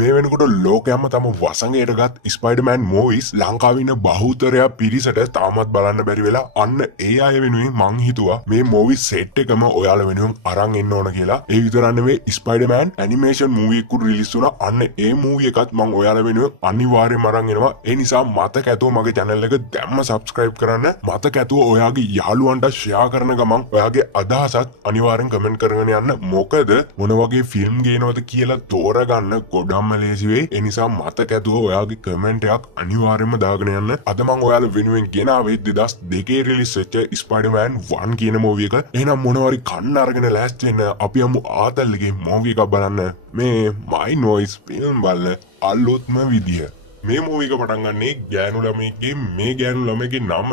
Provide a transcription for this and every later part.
මේ වෙනකොට ලෝකයම තම වසඟයට ගත් ස්පයිඩර්මෑන් මූවිස් ලංකාවේ ඉන්න බහුතරයක් පිරිසට තාමත් බලන්න බැරි වෙලා අන්න ඒ අය වෙනුවෙන් මං හිතුවා මේ මූවි සෙට් එකම ඔයාලා වෙනුවෙන් අරන් එන්න ඕන කියලා. ඒ විතරක් නෙවෙයි ස්පයිඩර්මෑන් ඇනිමේෂන් මූවි එකක් රිලීස් වුණා. අන්න ඒ මූවි එකත් මං ඔයාලා වෙනුවෙන් අනිවාර්යයෙන්ම අරන් එනවා. ඒ නිසා මතක ඇතුව මගේ channel එක දැම්ම subscribe කරන්න. මතක ඇතුව ඔයාගේ යාළුවන්ට share කරන ගමන් ඔයාගේ අදහසත් අනිවාර්යෙන් comment කරගෙන යන්න. මොකද මොන වගේ ෆිල්ම් ගේනවද කියලා තෝරගන්න ගොඩක් ලේසි වෙයි. ඒ නිසා මතක ඇතුව ඔයාගේ කමෙන්ට් එකක් අනිවාර්යයෙන්ම දාගෙන යන්න. අද මම ඔයාලා වෙනුවෙන් ගෙනාවේ 2002 රිලීස් වෙච්ච ස්පයිඩර්මෑන් 1 කියන මූවි එක. එහෙනම් මොනවාරි කන්න අරගෙන ලෑස්ති වෙන්න අපි යමු ආතල්ලගේ මූවි එකක් බලන්න. මේ My Noise ෆිල්ම් බලන අලුත්ම විදිය. මේ මූවි එක පටන් ගන්නේ ගෑනු ළමයෙක්ගේ. මේ ගෑනු ළමයාගේ නම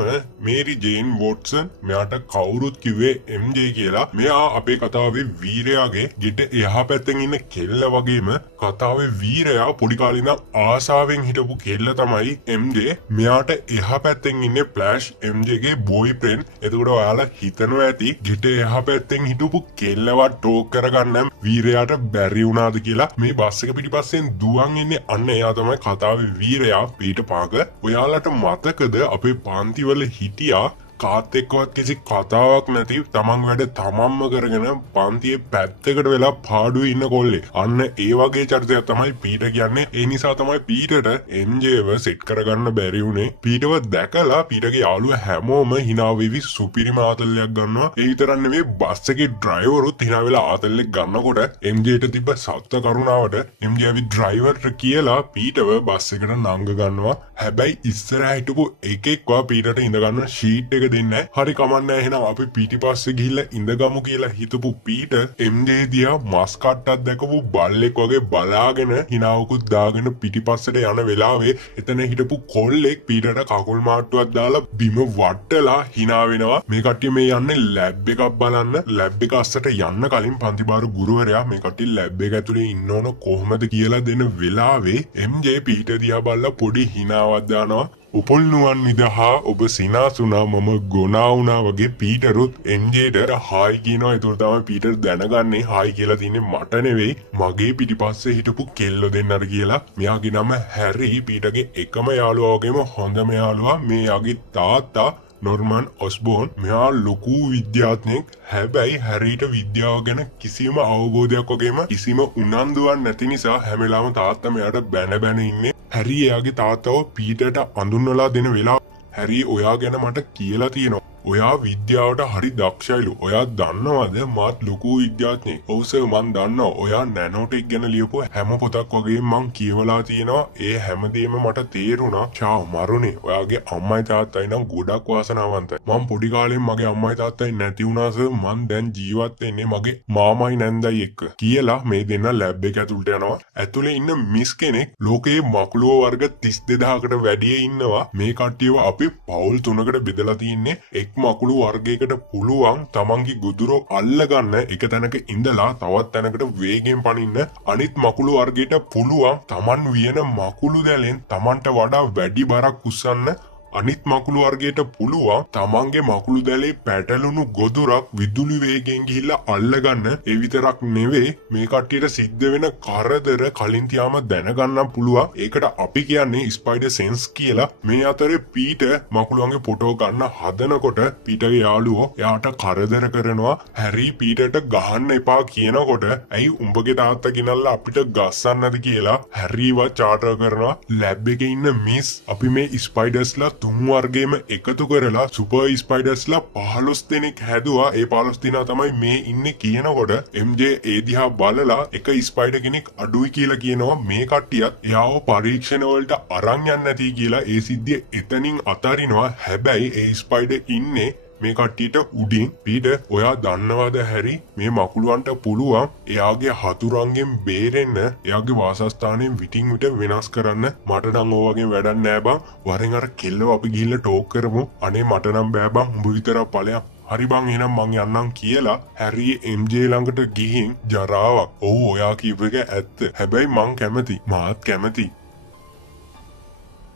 මේරි ජේන් වොට්සන්. මෙයාට කවුරුත් කිව්වේ MJ කියලා. මෙයා අපේ කතාවේ වීරයාගේ ගෙට එහා පැත්තෙන් ඉන්න කෙල්ල වගේම කතාවේ වීරයා පොඩි කාලේ ඉඳන් ආසාවෙන් හිටපු කෙල්ල තමයි MJ. මෙයාට එහා පැත්තෙන් ඉන්නේ ෆ්ලෑෂ් MJගේ බෝයිෆ්‍රෙන්ඩ්. එතකොට ඔයාලා හිතනවා ඇති ගෙට එහා පැත්තෙන් හිටපු කෙල්ලවත් ටෝක් කරගන්න වීරයාට බැරි වුණාද කියලා. මේ බස් එක පිටිපස්සෙන් දුවන් ඉන්නේ අන්න එයා තමයි කතාවේ වීරයා පීටර් පාකර්. ඔයාලට මතකද අපේ පන්තිවල හිටියා කාත් එක්කවත් කිසි කතාවක් නැති තමන් වැඩ තමන්ම කරගෙන පන්තියේ පැත්තකට වෙලා පාඩුවේ ඉන්න කොල්ලේ. අන්න ඒ වගේ චරිතයක් තමයි පීටර් කියන්නේ. ඒ නිසා තමයි පීටර්ට MJව සෙට් කරගන්න බැරි වුණේ. පීටර්ව දැකලා පීටර්ගේ යාළුවා හැමෝම hina වෙවි සුපිරිම ආතල්ලයක් ගන්නවා. ඒ විතරක් නෙවෙයි බස් එකේ ඩ්‍රයිවරුත් hina වෙලා ආතල්ලෙක් ගන්නකොට MJට තිබ්බ සත්ත්ව කරුණාවට MJ ඇවි ඩ්‍රයිවර්ට කියලා පීටර්ව බස් එකට නංග ගන්නවා. හැබැයි ඉස්සරහා හිටපු එකෙක්ව පීටර්ට ඉඳ ගන්න ෂීට් එක දෙන්නේ. හරි කමන්නේ. එහෙනම් අපි පිටිපස්සේ ගිහිල්ලා ඉඳගමු කියලා හිතපු පීටර් MJ දිහා මස් කට්ටක් දැකපු බල්ලෙක් වගේ බලාගෙන hinaවකුත් දාගෙන පිටිපස්සට යන වෙලාවේ එතන හිටපු කොල්ලෙක් පීටර්ට කකුල් මාට්ටුවක් දාලා බිම වට්ටලා hina වෙනවා. මේ කට්ටිය මේ යන්නේ ලැබ් එකක් බලන්න. ලැබ් එක අස්සට යන්න කලින් පන්තිබාර ගුරුවරයා මේ කට්ටිය ලැබ් එක ඇතුලේ ඉන්න ඕන කොහොමද කියලා දෙන වෙලාවේ MJ පීටර් දිහා බලලා පොඩි hinaවක් දානවා. උපුල් නුවන් විදහා ඔබ සිනාසුනා මම ගොනා වුණා වගේ පීටරුත් MJට හායි කියනවා. ඒතකොට තමයි පීටර් දැනගන්නේ හායි කියලා තින්නේ මට නෙවෙයි මගේ පිටිපස්සේ හිටපු කෙල්ල දෙන්නට කියලා. මෙයාගේ නම හැරි. පීටර්ගේ එකම යාළුවා වගේම හොඳම යාළුවා. මේ යාගේ තාත්තා නොර්මන් ඔස්බෝන්. මෙයා ලොකු විද්‍යාඥයෙක්. හැබැයි හැරීට විද්‍යාව ගැන කිසිම අවබෝධයක් වගේම කිසිම උනන්දුවක් නැති නිසා හැම වෙලාවම තාත්තා මෙයාට බැන ඉන්නේ. හැරි එයාගේ තාත්තව පීටර්ට අඳුන්වලා දෙන වෙලාව හැරි ඔයා ගැන මට කියලා තියෙනවා. ඔයා විද්‍යාවට හරි දක්ෂයිලු. ඔයා දන්නවද මාත් ලොකු විද්‍යාඥයෙක්. ඔව් සර් මන් දන්නවා. ඔයා නැනෝටෙක් ගැන ලියපු හැම පොතක් වගේ මං කියවලා තියෙනවා. ඒ හැමදේම මට තේරුණා. චාව් මරුනේ. ඔයාගේ අම්මයි තාත්තයි නම් ගොඩක් වාසනාවන්තයි. මං පොඩි කාලේ මගේ අම්මයි තාත්තයි නැති වුණා සර්. මං දැන් ජීවත් වෙන්නේ මගේ මාමයි නැන්දයි එක්ක කියලා මේ දෙන්න ලැබ් එක ඇතුළට යනවා. ඇතුලේ ඉන්න මිස් කෙනෙක් ලෝකයේ මකුළුව වර්ග 32000කට වැඩිය ඉන්නවා. මේ කට්ටියව අපි පවුල් 3කට බෙදලා තින්නේ. මකුළු වර්ගයකට පුළුවන් තමන්ගේ ගුදුරෝ අල්ලගන්න එක තැනක ඉඳලා තවත් තැනකට වේගෙන් පනින්න. අනිත් මකුළු වර්ගයට පුළුවන් තමන් වියන මකුළු දැලෙන් තමන්ට වඩා වැඩි බරක් උස්සන්න. අනිත් මකුළු වර්ගයට පුළුවන් තමන්ගේ මකුළු දැලේ පැටලුණු ගොදුරක් විදුලි වේගයෙන් ගිහිල්ලා අල්ලගන්න. ඒ විතරක් නෙවෙයි මේ කට්ටියට සිද්ධ වෙන කරදර කලින් තියාම දැනගන්න පුළුවන්. ඒකට අපි කියන්නේ ස්පයිඩර් සෙන්ස් කියලා. මේ අතරේ පීටර් මකුළුවන්ගේ ෆොටෝ ගන්න හදනකොට පීටර්ගේ යාළුවෝ එයාට කරදර කරනවා. හැරි පීටර්ට ගහන්න එපා කියනකොට ඇයි උඹගේ තාත්තා ගෙනල්ලා අපිට ගස්සන්නද කියලා හැරිව චාටර් කරනවා. ලැබ් එකේ ඉන්න මිස් අපි මේ ස්පයිඩර්ස්ලා 3 වර්ගයේම එකතු කරලා සුපර් ස්පයිඩර්ස්ලා 15 දෙනෙක් හැදුවා. ඒ 15 දෙනා තමයි මේ ඉන්නේ කියනකොට MJ ඒ දිහා බලලා එක ස්පයිඩර් කෙනෙක් අඩුයි කියලා කියනවා. මේ කට්ටියත් එයාව පරීක්ෂණ වලට අරන් යන්නේ නැති කියලා ඒ සිද්ධිය එතනින් අතාරිනවා. හැබැයි ඒ ස්පයිඩර් ඉන්නේ මේ කට්ටියට උඩින්. පීටර් ඔයා දන්නවද හැරි මේ මකුළුවන්ට පුළුවන් එයාගේ හතුරන්ගෙන් බේරෙන්න එයාගේ වාසස්ථානයෙන් විටින් විට වෙනස් කරන්න. මට නම් ඔය වගේ වැඩක් නෑ බං. වරෙන් අර කෙල්ලව අපි ගිහිල්ලා ටෝක් කරමු. අනේ මට නම් බෑ බං. උඹ විතරක් ඵලයක්. හරි බං එහෙනම් මං යන්නම් කියලා හැරි MJ ළඟට ගිහින් ජරාවක්. ඔව් ඔයා කියපු එක ඇත්ත. හැබැයි මං කැමති. මාත් කැමති.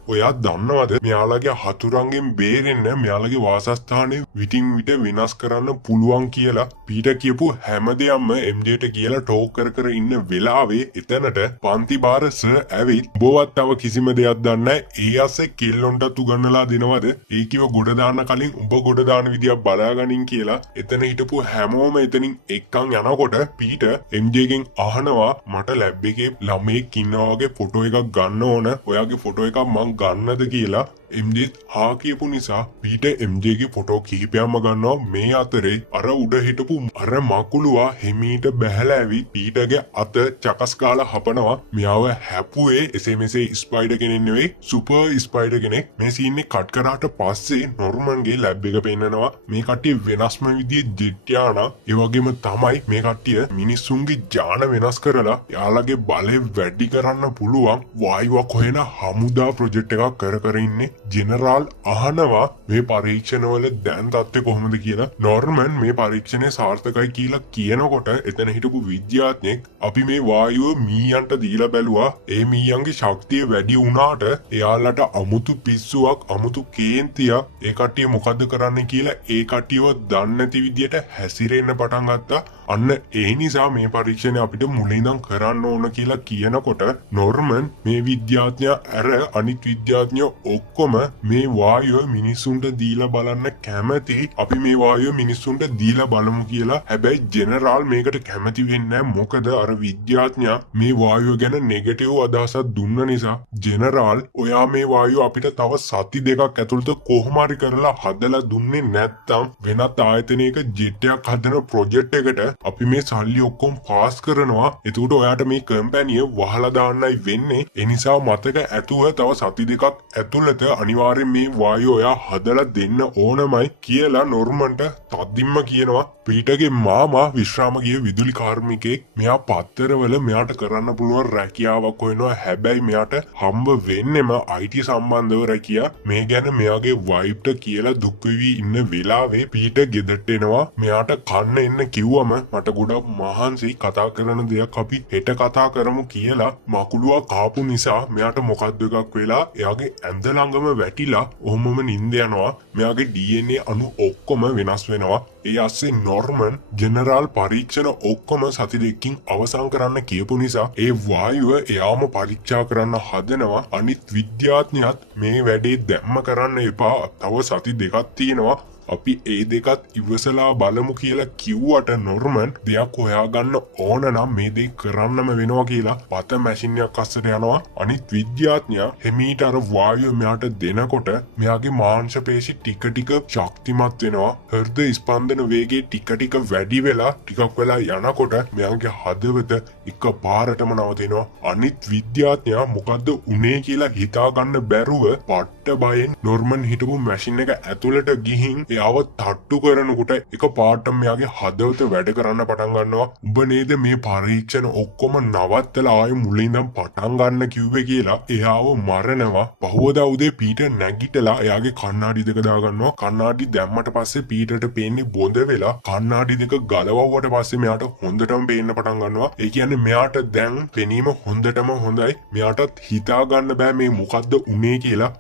ඔයා දන්නවද මෙයාලගේ හතුරන්ගෙන් බේරෙන්න මෙයාලගේ වාසස්ථානය විටින් විට වෙනස් කරන්න පුළුවන් කියලා පීටර් කියපු හැම දෙයක්ම MJට කියලා ටෝක් කර කර ඉන්න වෙලාවේ එතනට පන්ති බාර සර් ඇවිත් බොවත් තව කිසිම දෙයක් දන්නේ ඒ අස්සේ කෙල්ලොන්ටත් උගන්නලා දෙනවද ඒ කිව ගොඩ දාන්න කලින් උඹ ගොඩ දාන විදියක් බලාගනින් කියලා එතන හිටපු හැමෝම එතනින් එක්කන් යනකොට පීටර් MJගෙන් අහනවා මට ලැබ් එකේ ළමෙක් ඉන්නවා වගේ ෆොටෝ එකක් ගන්න ඕන ඔයාගේ ෆොටෝ එකක් මං ගන්නද කියලා MJ හා කියපු නිසා පීටර් MJගේ ෆොටෝ කිහිපයක්ම ගන්නවා මේ අතරේ අර උඩ හිටපු අර මකුළුවා හිමීට බැහැලා ඇවිත් පීටර්ගේ අත චකස් ගාලා හපනවා මෙයාව හැපුවේ එසේ මෙසේ ස්පයිඩර් කෙනෙක් නෙවෙයි සුපර් ස්පයිඩර් කෙනෙක් මේ සීන් එක කට් කරාට පස්සේ නෝර්මන්ගේ ලැබ් එක පෙන්නනවා මේ කට්ටිය වෙනස්ම විදිහේ ජෙට් යාන ඒ වගේම තමයි මේ කට්ටිය මිනිස්සුන්ගේ ජාන වෙනස් කරලා යාළගේ බලය වැඩි කරන්න පුළුවන් වායුවක් හොයන හමුදා ප්‍රොජෙක්ට් එකක් කර ඉන්නේ ජෙනරාල් අහනවා මේ පරීක්ෂණවල දැන් තත්ත්වය කොහොමද කියලා නෝර්මන් මේ පරීක්ෂණය සාර්ථකයි කියලා කියනකොට එතන හිටපු විද්‍යාඥයෙක් අපි මේ වායුව මීයන්ට දීලා බැලුවා ඒ මීයන්ගේ ශක්තිය වැඩි වුණාට එයාලට අමුතු පිස්සුවක් අමුතු කේන්තියක් ඒ කට්ටිය මොකද්ද කරන්න කියලා ඒ කට්ටියව දන්නේ නැති විදියට හැසිරෙන්න පටන් ගත්තා අන්න ඒ නිසා මේ පරීක්ෂණය අපිට මුලින්දන් කරන්න ඕන කියලා කියනකොට නෝර්මන් මේ විද්‍යාඥයා අර අනිත් විද්‍යාඥයෝ ඔක්කොම මේ වායුව මිනිසුන්ට දීලා බලන්න කැමති අපි මේ වායුව මිනිසුන්ට දීලා බලමු කියලා හැබැයි ජෙනරාල් මේකට කැමති වෙන්නේ මොකද අර විද්‍යාඥයා මේ වායුව ගැන නෙගටිව් අදහසක් දුන්න නිසා ජෙනරාල් ඔයා මේ වායුව අපිට තව සති දෙකක් ඇතුළත කොහොම හරි කරලා හදලා දුන්නේ නැත්නම් වෙනත් ආයතනයක ජෙට් එකක් හදන ප්‍රොජෙක්ට් එකට අපි මේ සල්ලි ඔක්කොම පාස් කරනවා එතකොට ඔයාට මේ කම්පැනිය වහලා දාන්නයි වෙන්නේ ඒ නිසා මතක ඇතුව තව සති දෙකක් ඇතුළත අනිවාර්යෙන් මේ වායුව ඔයා හදලා දෙන්න ඕනමයි කියලා නෝර්මන්ට තදින්ම කියනවා පීටර්ගේ මාමා විශ්‍රාම ගිය විදුලි කාර්මිකයෙක් මෙයා පත්තරවල මෙයාට කරන්න පුළුවන් රැකියාවක් හොයනවා හැබැයි මෙයාට හම්බ වෙන්නෙම IT සම්බන්ධව රැකියා මේ ගැන මෙයාගේ වයිෆ්ට කියලා දුක් වෙවි ඉන්න වෙලාවේ පීටර් ගෙදරට එනවා මෙයාට කන්න එන්න කිව්වම මට ගොඩක් මහන්සි කතා කරන දෙයක් අපි හෙට කතා කරමු කියලා මකුළුවා කාපු නිසා මෙයාට මොකද්ද එකක් වෙලා එයාගේ ඇඳ ළඟම වැටිලා ඔහොමම නිින්ද යනවා මෙයාගේ DNA අණු ඔක්කොම වෙනස් වෙනවා ඒ අස්සේ නෝර්මන් ජෙනරාල් පරීක්ෂණ ඔක්කොම සති දෙකකින් අවසන් කරන්න කියපු නිසා ඒ වායුව එයාම පරීක්ෂා කරන්න හදනවා අනිත් විද්‍යාඥයත් මේ වැඩේ දැම්ම කරන්න එපා තව සති දෙකක් තියෙනවා අපි ඒ දෙකත් ඉවසලා බලමු කියලා කිව්වට නෝර්මන් දෙයක් හොයාගන්න ඕන නම් මේ දේ කරන්නම වෙනවා කියලා පත මැෂින් එකක් අස්සට යනවා අනිත් විද්‍යාඥයා හිමීට අර වායුව මෙයාට දෙනකොට මෙයාගේ මාංශ පේශි ටික ටික ශක්තිමත් වෙනවා හෘද ස්පන්දන වේගය ටික ටික වැඩි වෙලා ටිකක් වෙලා යනකොට මෙයාගේ හදවත එකපාරටම නවතිනවා අනිත් විද්‍යාඥයා මොකද්ද උනේ කියලා හිතා ගන්න බැරුව පට්ට බයෙන් නෝර්මන් හිටපු මැෂින් එක ඇතුළට ගිහින් එයාව තට්ටු කරනකොට එක පාටම මෙයාගේ හදවත වැඩ කරන්න පටන් ගන්නවා උඹ නේද මේ පරීක්ෂණ ඔක්කොම නවත්තලා ආයෙ මුලින්දන් පටන් ගන්න කිව්වේ කියලා එයාව මරනවා පහුවදා උදේ පීටර් නැගිටලා එයාගේ කණ්ණාඩි දෙක දාගන්නවා කණ්ණාඩි දැම්මට පස්සේ පීටර්ට පේන්නේ බොඳ වෙලා කණ්ණාඩි දෙක ගලවුවට පස්සේ මෙයාට හොඳටම පේන්න පටන් ගන්නවා ඒ කියන්නේ මෙයාට දැන් පෙනීම හොඳටම හොඳයි මෙයාටත් හිතා ගන්න බෑ මේ මොකද්ද උනේ කියලා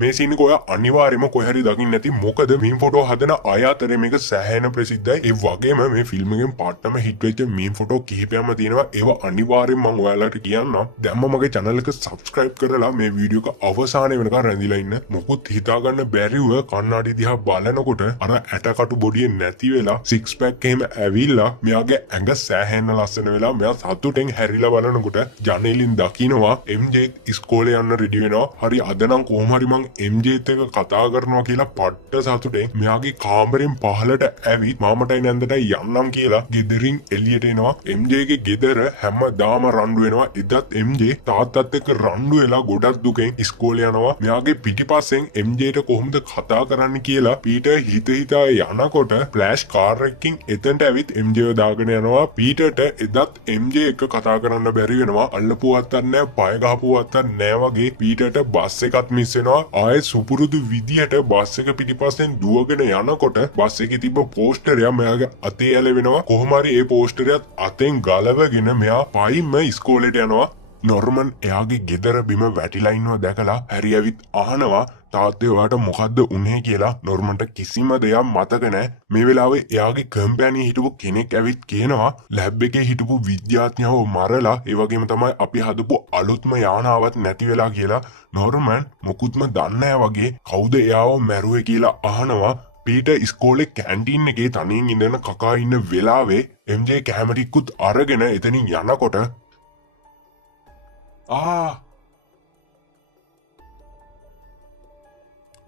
මේ සීන් එක ඔයා අනිවාර්යයෙන්ම කොහේ හරි දකින්න නැති මොකද මීම් ෆොටෝ හදන අය අතරේ මේක සෑහෙන ප්‍රසිද්ධයි ඒ වගේම මේ ෆිල්ම් එකෙන් පාටම හිට් වෙච්ච මීම් ෆොටෝ කිහිපයක්ම තියෙනවා ඒවා අනිවාර්යයෙන්ම මම ඔයාලට කියන්නම් දැන්ම මගේ channel එක subscribe කරලා මේ වීඩියෝ එක අවසානයේ වෙනකන් රැඳිලා ඉන්න මොකුත් හිතා ගන්න බැරිව කණ්ණාඩි දිහා බලනකොට අර ඇටකටු බොඩිය නැති වෙලා six pack එකම ඇවිල්ලා මෙයාගේ ඇඟ සෑහෙන ලස්සන වෙලා මෙයා සතුටෙන් හැරිලා බලනකොට ජනේලින් දකින්නවා MJ ඉස්කෝලේ යන්න රෙඩි වෙනවා හරි අද නම් කොහොම හරි මං MJත් එක කතා කරනවා කියලා පට්ට සතුටෙන් මෙයාගේ කාමරෙන් පහලට ඇවිත් මාමටයි නැන්දටයි යන්නම් කියලා ගෙදරින් එළියට එනවා MJගේ ගෙදර හැමදාම රණ්ඩු වෙනවා එදත් MJ තාත්තත් එක්ක රණ්ඩු වෙලා ගොඩක් දුකෙන් ඉස්කෝලේ යනවා මෙයාගේ පිටිපස්සෙන් MJට කොහොමද කතා කරන්න කියලා පීටර් හිතා යනකොට ෆ්ලෑෂ් කාර් එකකින් එතනට ඇවිත් MJව දාගෙන යනවා පීටර්ට එදත් MJ එක කතා කරන්න බැරි වෙනවා අල්ලපුවත්තක් නැහැ පය ගහපුවත්තක් නැහැ වගේ පීටර්ට බස් එකත් මිස් වෙනවා ආයේ සුපුරුදු විදියට බස් එක පිටිපස්සෙන් දුවගෙන යනකොට බස් එකේ තිබ්බ පෝස්ටරය මෙයාගේ අතේ ඇලවෙනවා කොහොම හරි ඒ පෝස්ටරයත් අතෙන් ගලවගෙන මෙයා පයින්ම ඉස්කෝලේට යනවා නොර්මන් එයාගේ ගෙදර බිම වැටිලා ඉන්නවා දැකලා හැරි ඇවිත් අහනවා තාත්තේ ඔයාට මොකද්ද උනේ කියලා. නොර්මන්ට කිසිම දෙයක් මතක නැහැ. මේ වෙලාවේ එයාගේ කම්පැනි හිටපු කෙනෙක් ඇවිත් කියනවා ලැබ් එකේ හිටපු විද්‍යාඥයව මරලා ඒ වගේම තමයි අපි හදපු අලුත්ම යානාවත් නැති වෙලා කියලා. නොර්මන් මොකුත්ම දන්නේ නැහැ වගේ කවුද එයාව මැරුවේ කියලා අහනවා. පීටර් ඉස්කෝලේ කැන්ටීන් එකේ තනියෙන් ඉඳගෙන කකා ඉන්න වෙලාවේ එම්ජේ කැමරික්කුත් අරගෙන එතනින් යනකොට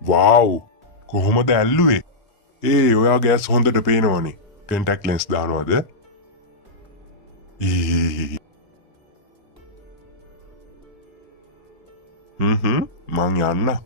වාව් කොහොමද ඇල්ලුවේ? ඔයා ගෑස් හොඳට පේනවනේ. කන්ටැක්ට් ලෙන්ස් දානවද? මං යන්න.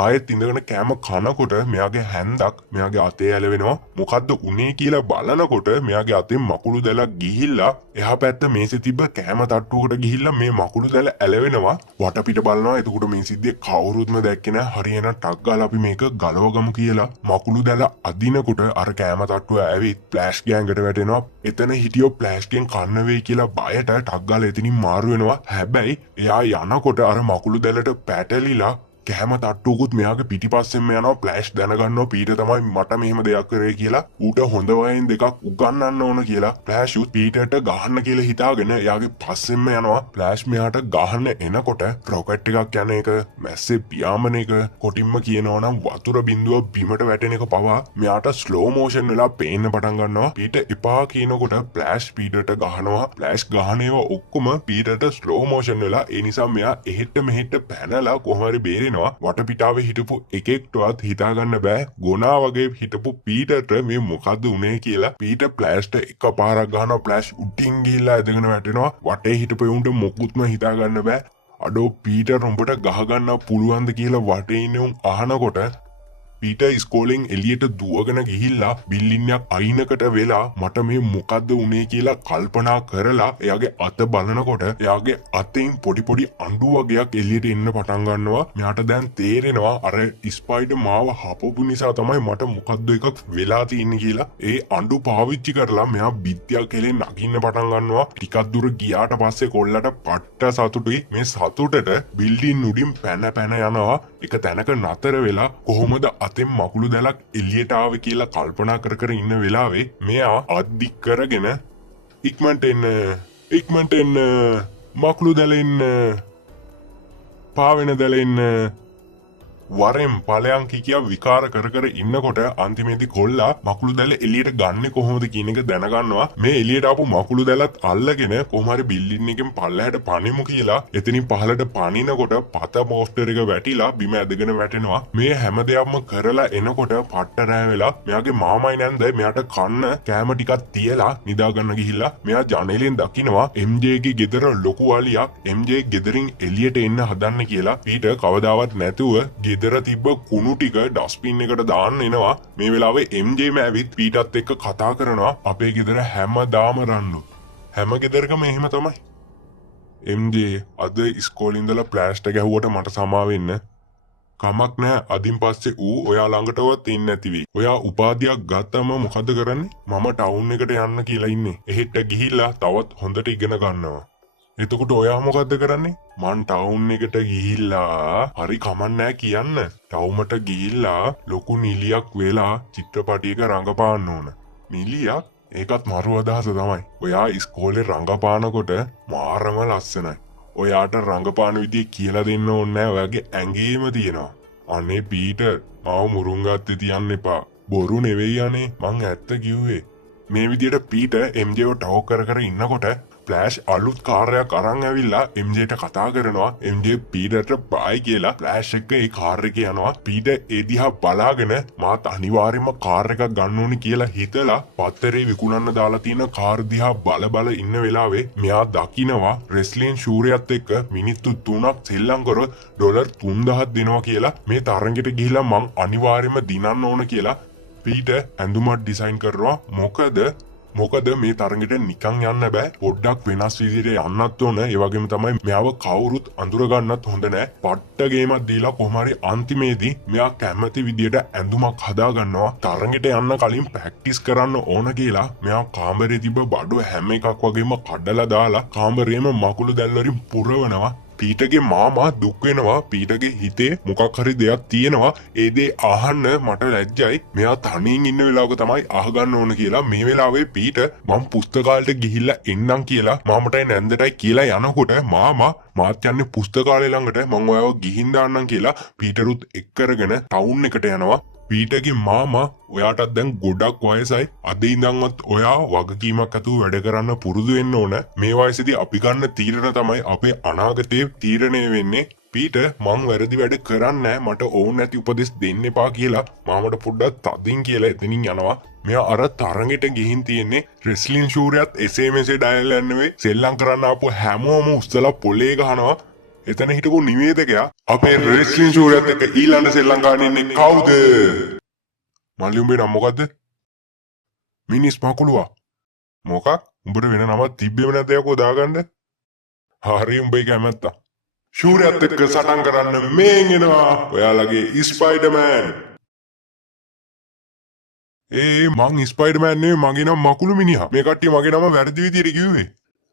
ආයෙත් ඉඳගෙන කෑම කනකොට මෙයාගේ හැන්දක් මෙයාගේ අතේ ඇලවෙනවා. මොකද්ද උනේ කියලා බලනකොට මෙයාගේ අතෙන් මකුළු දැලක් ගිහිල්ලා එහා පැත්ත මේසේ තිබ්බ කෑම තට්ටුවකට ගිහිල්ලා මේ මකුළු දැල ඇලවෙනවා. වටපිට බලනවා. එතකොට මේ සිද්ධිය කවුරුත්ම දැක්කේ නැහැ. හරියන ටක් ගාලා අපි මේක ගලවගමු කියලා මකුළු දැල අදිනකොට අර කෑම තට්ටුව ඇවිත් ෆ්ලෑෂ් ගෑන්ගට වැටෙනවා. එතන හිටියෝ ෆ්ලෑෂ් ගෙන් කන්න වෙයි කියලා බයට ටක් ගාලා එතනින් මාරු වෙනවා. හැබැයි එයා යනකොට අර මකුළු දැලට පැටලිලා කෑම තට්ටුවකුත් මෙයාගේ පිටිපස්සෙන්ම යනවා. ෆ්ලෑෂ් දැනගන්නවා පීටර් තමයි මට මෙහෙම දෙයක් කරේ කියලා. ඌට හොඳ වයින් දෙකක් උගන්වන්න ඕන කියලා. ෆ්ලෑෂ් උත් පීටර්ට ගහන්න කියලා හිතාගෙන එයාගේ පස්සෙන්ම යනවා. ෆ්ලෑෂ් මෙයාට ගහන්න එනකොට රොකට් එකක් යන එක, මැස්සේ පියාඹන එක, කොටින්ම කියනවා නම් වතුර බින්දුව බිමට වැටෙන එක පවා මෙයාට ස්ලෝ මෝෂන් වෙලා පේන්න පටන් ගන්නවා. පීටර් එපා කියනකොට ෆ්ලෑෂ් පීටර්ට ගහනවා. ෆ්ලෑෂ් ගහන ඒවා ඔක්කොම පීටර්ට ස්ලෝ මෝෂන් වෙලා ඒ නිසා මෙයා එහෙට මෙහෙට පැනලා කොහොම හරි බේරෙනවා. වටපිටාවේ හිටපු එකෙක්ටවත් හිතාගන්න බෑ ගොනා වගේ හිටපු පීටර්ට මේ මොකද්ද උනේ කියලා. පීටර් ෆ්ලෑෂ්ට එකපාරක් ගහනවා. ෆ්ලෑෂ් උඩින් ගිහිල්ලා ඇදගෙන වැටෙනවා. වටේ හිටපු උන්ට මොකුත්ම හිතාගන්න බෑ. අඩෝ පීටර් උඹට ගහගන්න පුළුවන්ද කියලා වටේ ඉන්න උන් අහනකොට පීටර් ඉස්කෝලෙන් එළියට දුවගෙන ගිහිල්ලා බිල්ඩින්යක් අයිනකට වෙලා මට මේ මොකද්ද උනේ කියලා කල්පනා කරලා එයාගේ අත බලනකොට එයාගේ අතෙන් පොඩි පොඩි අඬු වගේක් එළියට එන්න පටන් ගන්නවා. මෙයාට දැන් තේරෙනවා අර ස්පයිඩර් මාව හපපු නිසා තමයි මට මොකද්ද එකක් වෙලා තියෙන්නේ කියලා. ඒ අඬු පාවිච්චි කරලා මෙයා බිත්තියක් කෙලේ නගින්න පටන් ගන්නවා. ටිකක් දුර ගියාට පස්සේ කොල්ලට පට්ට සතුටුයි. මේ සතුටට බිල්ඩින් උඩින් පැන යනවා. එක තැනක නතර වෙලා කොහොමද අතෙන් මකුළු දැලක් එළියට ආවේ කියලා කල්පනා කර ඉන්න වෙලාවේ මෙයා අද්දික් කරගෙන ඉක්මනට එන්න මකුළු දැලෙන්න පාවෙන දැලෙන්න වරෙන් ඵලයන් කියා විකාර කර ඉන්නකොට අන්තිමේදී කොල්ලා මකුළු දැල එළියට ගන්නෙ කොහොමද කියන එක දැනගන්නවා. මේ එළියට ආපු මකුළු දැලත් අල්ලගෙන කොහොම හරි බිල්ඩින් එකෙන් පල්ලහැට පනිමු කියලා එතනින් පහළට පනිනකොට පත පෝස්ටර් එක වැටිලා බිම ඇදගෙන වැටෙනවා. මේ හැම දෙයක්ම කරලා එනකොට පට්ට රෑ වෙලා මෙයාගේ මාමයි නැන්ද මෙයාට කන්න කෑම ටිකක් තියලා නිදා ගන්න ගිහිල්ලා මෙයා ජනේලෙන් දකිනවා එම්ජේගේ ගෙදර ලොකු අලියක් එම්ජේ ගෙදරින් එළියට එන්න හදන්න කියලා. පීටර් කවදාවත් නැතුව ගෙදර තිබ්බ කුණු ටික ඩස්බින් එකට දාන්න එනවා. මේ වෙලාවේ එම්ජේම ඇවිත් පීටර්ත් එක්ක කතා කරනවා. අපේ ගෙදර හැමදාම රණ්ඩු. හැම ගෙදරකම එහෙම තමයි. එම්ජේ අද ඉස්කෝලේ ඉඳලා ප්ලාස්ටර් ගැහුවට මට සමා වෙන්න. කමක් නැහැ. අදින් පස්සේ ඌ ඔයා ළඟටවත් ඉන්නේ නැති වෙයි. ඔයා උපාධියක් ගත්තම මොකද කරන්නේ? මම ටවුන් එකට යන්න කියලා ඉන්නේ. එහෙට ගිහිල්ලා තවත් හොඳට ඉගෙන ගන්නවා. එතකොට ඔයා මොකද්ද කරන්නේ? මං ටවුන් එකට ගිහිල්ලා හරි කමන්නෑ කියන්න. ටවුමට ගිහිල්ලා ලොකු නිලියක් වෙලා චිත්‍රපටියක රඟපාන්න ඕන. නිලියක්? ඒකත් මරු අදහස තමයි. ඔයා ඉස්කෝලේ රඟපානකොට මාරම ලස්සනයි. ඔයාට රඟපාන විදිය කියලා දෙන්න ඕනේ නෑ. ඔයාගේ ඇඟේම තියෙනවා. අනේ පීටර් මාව මුරුංගාත්තේ තියන්න එපා. බොරු නෙවෙයි අනේ. මං ඇත්ත කිව්වේ. මේ විදියට පීටර් එම්ජේව ටෝක් කර ඉන්නකොට ෆ්ලෑෂ් අලුත් කාර්යයක් අරන් ඇවිල්ලා එම්ජේට කතා කරනවා. එම්ජේ පීටර්ට බයි කියලා ෆ්ලෑෂ් එක ඒ කාර් එකේ යනවා. පීටර් ඒ දිහා බලාගෙන මාත් අනිවාර්යයෙන්ම කාර් එකක් ගන්න ඕනි කියලා හිතලා පත්තරේ විකුණන්න දාලා තියෙන කාර් දිහා බල ඉන්න වෙලාවේ මෙයා දකිනවා රෙස්ලින් ෂූරයත් එක්ක මිනිත්තු 3ක් සෙල්ලම් කරොත් ඩොලර් 3000ක් දෙනවා කියලා. මේ තරඟෙට ගිහිල්ලා මං අනිවාර්යයෙන්ම දිනන්න ඕන කියලා පීටර් ඇඳුමක් ඩිසයින් කරනවා. මොකද මොකද මේ තරගෙට නිකන් යන්න බෑ පොඩ්ඩක් වෙනස් විදිහට යන්නත් ඕන ඒ වගේම තමයි මෙයාව කවුරුත් අඳුර ගන්නත් හොඳ නෑ පට්ට ගේමක් දීලා කොහොම හරි අන්තිමේදී මෙයා කැමති විදිහට ඇඳුමක් හදා ගන්නවා තරගෙට යන්න කලින් ප්‍රැක්ටිස් කරන්න ඕන කියලා මෙයා කාමරේ තිබ්බ බඩුව හැම එකක් වගේම කඩලා දාලා කාමරේම මකුළු දැල් වලින් පුරවනවා පීටගේ මාමා දුක් වෙනවා පීටගේ හිතේ මොකක් හරි දෙයක් තියෙනවා ඒ දේ අහන්න මට ලැජ්ජයි මෙයා තනියෙන් ඉන්න වෙලාවක තමයි අහගන්න ඕන කියලා මේ වෙලාවේ පීට මම පුස්තකාලයට ගිහිල්ලා එන්නම් කියලා මාමටයි නැන්දටයි කියලා යනකොට මාමා මාත් යන්නේ පුස්තකාලේ ළඟට මම ඔයාව ගිහින් දාන්නම් කියලා පීටරුත් එක් කරගෙන ටවුන් එකට යනවා පීටගේ මාමා ඔයාටත් දැන් ගොඩක් වයසයි අද ඉඳන්වත් ඔයා වගකීමක් ඇතුව වැඩ කරන්න පුරුදු වෙන්න ඕන මේ වයසේදී අපි ගන්න තීරණ තමයි අපේ අනාගතයේ තීරණය වෙන්නේ පීට මං වැරදි වැඩ කරන්නේ මට ඕන නැති උපදෙස් දෙන්න එපා කියලා මාමට පොඩ්ඩක් තදින් කියලා එතනින් යනවා මෙයා අර තරගෙට ගිහින් තියෙන්නේ රෙස්ලින් ෂූරයත් එසේ මෙසේ ඩයල් යන්නේ සෙල්ලම් කරන්න ආපු හැමෝම උස්සලා පොලේ ගහනවා එතන හිටපු නිවේදකයා අපේ රෙස්ලින් ෂූරයත් එක්ක ඊළඟ සෙල්ලම් ගන්න ඉන්නේ කවුද මල්ලි උඹේ නම මොකද්ද මිනිස් මකුලුවා මොකක් උඹට වෙන නමක් තිබ්බේම නැද්ද යකෝ දාගන්න හරි උඹේ කැමැත්තා ෂූරයත් එක්ක සටන් කරන්න මේන් එනවා ඔයාලගේ ස්පයිඩර්මෑන් මං ස්පයිඩර්මෑන් නෙවෙයි මගේ නම මකුළු මිනිහා මේ කට්ටිය මගේ නම වැරදි විදිහට කිව්වේ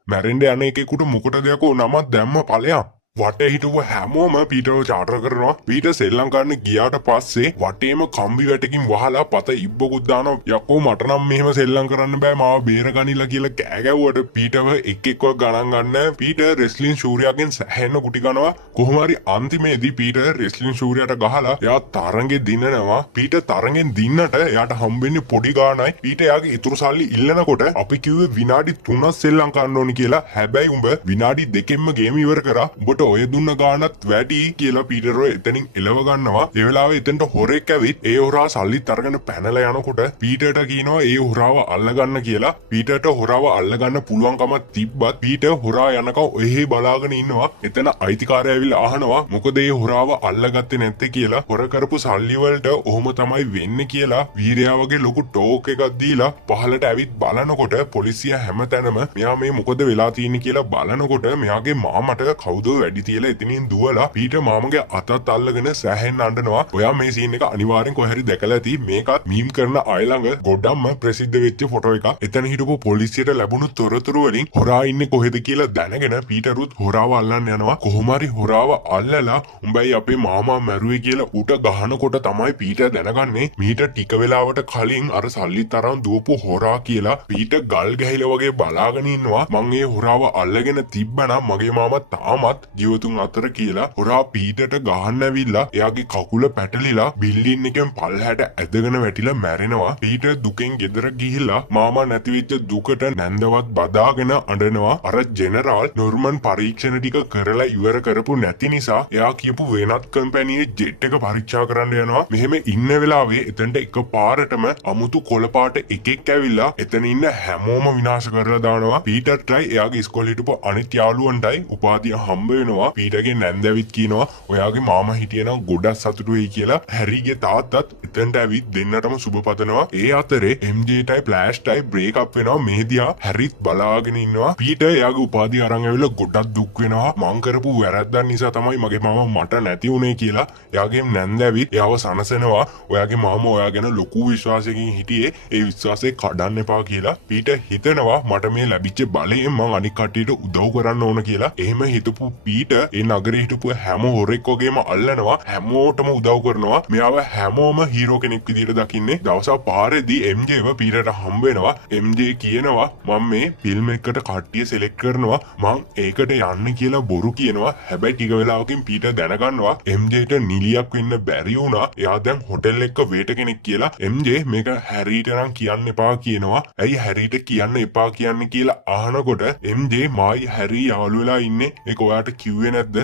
මැරෙන්න යන එකෙකුට මොකටද යකෝ නමක් දැම්ම ඵලයන් වටේ හිටපු හැමෝම පීටර්ව චාටර් කරනවා පීටර් සෙල්ලම් කරන්න ගියාට පස්සේ වටේම කම්බි වැටකින් වහලා පත ඉබ්බකුත් දානවා යකෝ මට නම් මෙහෙම සෙල්ලම් කරන්න බෑ මාව බේරගනිලා කියලා කෑ ගැව්වට පීටර්ව එක් එක්ව ගණන් ගන්න පීටර් රෙස්ලින් ෂූරයාගෙන් සැහෙන්න කුටි කනවා කොහොම හරි අන්තිමේදී පීටර් රෙස්ලින් ෂූරයාට ගහලා එයා තරංගේ දිනනවා පීටර් තරංගෙන් දින්නට එයාට හම්බෙන්නේ පොඩි ගාණයි පීටර් එයාගේ ඉතුරු සල්ලි ඉල්ලනකොට අපි කිව්වේ විනාඩි 3ක් සෙල්ලම් කරන්න ඕනි කියලා හැබැයි උඹ විනාඩි 2කින්ම ගේම ඉවර කරා උඹට ඔය දුන්න ගානත් වැඩි කියලා පීටර්ව එතනින් එලව ගන්නවා ඒ වෙලාවේ එතනට හොරෙක් ඇවිත් ඒ හොරා සල්ලිත් අරගෙන පැනලා යනකොට පීටර්ට කියනවා ඒ හොරාව අල්ලගන්න කියලා පීටර්ට හොරාව අල්ලගන්න පුළුවන්කමක් තිබ්බත් පීටර් හොරා යනකම් ඔහේ බලාගෙන ඉන්නවා එතන අයිතිකාරය ඇවිල්ලා අහනවා මොකද ඒ හොරාව අල්ලගත්තේ නැත්තේ කියලා හොර කරපු සල්ලි වලට ඔහොම තමයි වෙන්නේ කියලා වීරයා වගේ ලොකු ටෝක් එකක් දීලා පහලට ඇවිත් බලනකොට පොලිසිය හැමතැනම මෙයා මේ මොකද වෙලා තියෙන්නේ කියලා බලනකොට මෙයාගේ මාමට කවුද වැඩි තියලා එතනින් දුවලා පීටර් මාමගේ අතත් අල්ලගෙන සෑහෙන්න අඬනවා. ඔයා මේ සීන් එක අනිවාර්යෙන් කොහේ හරි දැකලා ඇති. මේකත් මීම් කරන අය ළඟ ගොඩක්ම ප්‍රසිද්ධ වෙච්ච ෆොටෝ එකක්. එතන හිටපු පොලිසියට ලැබුණු තොරතුරු වලින් හොරා ඉන්නේ කොහෙද කියලා දැනගෙන පීටරුත් හොරාව අල්ලන්න යනවා. කොහොම හරි හොරාව අල්ලලා උඹයි අපේ මාමා මැරුවේ කියලා ඌට ගහනකොට තමයි පීටර් දැනගන්නේ මීට ටික වෙලාවට කලින් අර සල්ලිත් අරන් දුවපු හොරා කියලා පීටර් ගල් ගැහිලා වගේ බලාගෙන ඉන්නවා. මං ඒ හොරාව අල්ලගෙන තිබ්බනම් මගේ මාමා තාමත් ජීවතුන් අතර කියලා හොරා පීටර්ට ගහන්න ඇවිල්ලා එයාගේ කකුල පැටලිලා බිල්ඩින් එකෙන් පල්හැට ඇදගෙන වැටිලා මැරෙනවා. පීටර් දුකෙන් ගෙදර ගිහිල්ලා මාමා නැතිවෙච්ච දුකට නැන්දවත් බදාගෙන අඬනවා. අර ජෙනරාල් නොර්මන් පරීක්ෂණ ටික කරලා ඉවර කරපු නැති නිසා එයා කියපු වෙනත් කම්පැනියේ ජෙට් එක පරීක්ෂා කරන්න යනවා. මෙහෙම ඉන්න වෙලාවේ එතනට එකපාරටම අමුතු කොළපාට එකෙක් ඇවිල්ලා එතන ඉන්න හැමෝම විනාශ කරලා දානවා. පීටර්ටයි එයාගේ ඉස්කෝලේ හිටපු අනිත් යාළුවන්ටයි උපාධිය හම්බ වෙනවා. පීටර්ගේ නැන්දවිත් කියනවා ඔයාගේ මාමා හිටියනම් ගොඩක් සතුටු වෙයි කියලා. හැරිගේ තාත්තත් එතනට ඇවිත් දෙන්නටම සුබ පතනවා. ඒ අතරේ MJටයි ෆ්ලෑෂ්ටයි බ්‍රේක් අප් වෙනවා. මේදියා හැරිත් බලාගෙන ඉන්නවා. පීටර් එයාගේ උපාධිය අරන් ඇවිල්ලා ගොඩක් දුක් වෙනවා. මං කරපු වැරද්දක් නිසා තමයි මගේ මාමා මට නැති වුනේ කියලා. එයාගේ නැන්දවිත් එයාව සනසනවා. ඔයාගේ මාමා ඔයා ගැන ලොකු විශ්වාසයකින් හිටියේ. ඒ විශ්වාසය කඩන්න එපා කියලා. පීටර් හිතනවා මට මේ ලැබිච්ච බලයෙන් මං අනික් කට්ටියට උදව් කරන්න ඕන කියලා. එහෙම හිතපු පීටර් ඒ නගරේ හිටපු හැම හොරෙක් වගේම අල්ලනවා. හැමෝටම උදව් කරනවා. මෙයාව හැමෝම හීරෝ කෙනෙක් විදිහට දකින්නේ. දවසක් පාරේදී MJව පීටර්ට හම්බ වෙනවා. MJ කියනවා මම මේ ෆිල්ම් එකකට කට්ටිය සිලෙක්ට් කරනවා. මං ඒකට යන්න කියලා බොරු කියනවා. හැබැයි ටික වෙලාවකින් පීටර් දැනගන්නවා MJට නිලියක් වෙන්න බැරි වුණා. එයා දැන් හොටෙල් එක වේට කෙනෙක් කියලා. MJ මේක හැරීට නම් කියන්න එපා කියනවා. ඇයි හැරීට කියන්න එපා කියන්නේ කියලා අහනකොට MJ මායි හැරී යාළු වෙලා ඉන්නේ. ඒක ඔයාට කිව්වේ නැද්ද?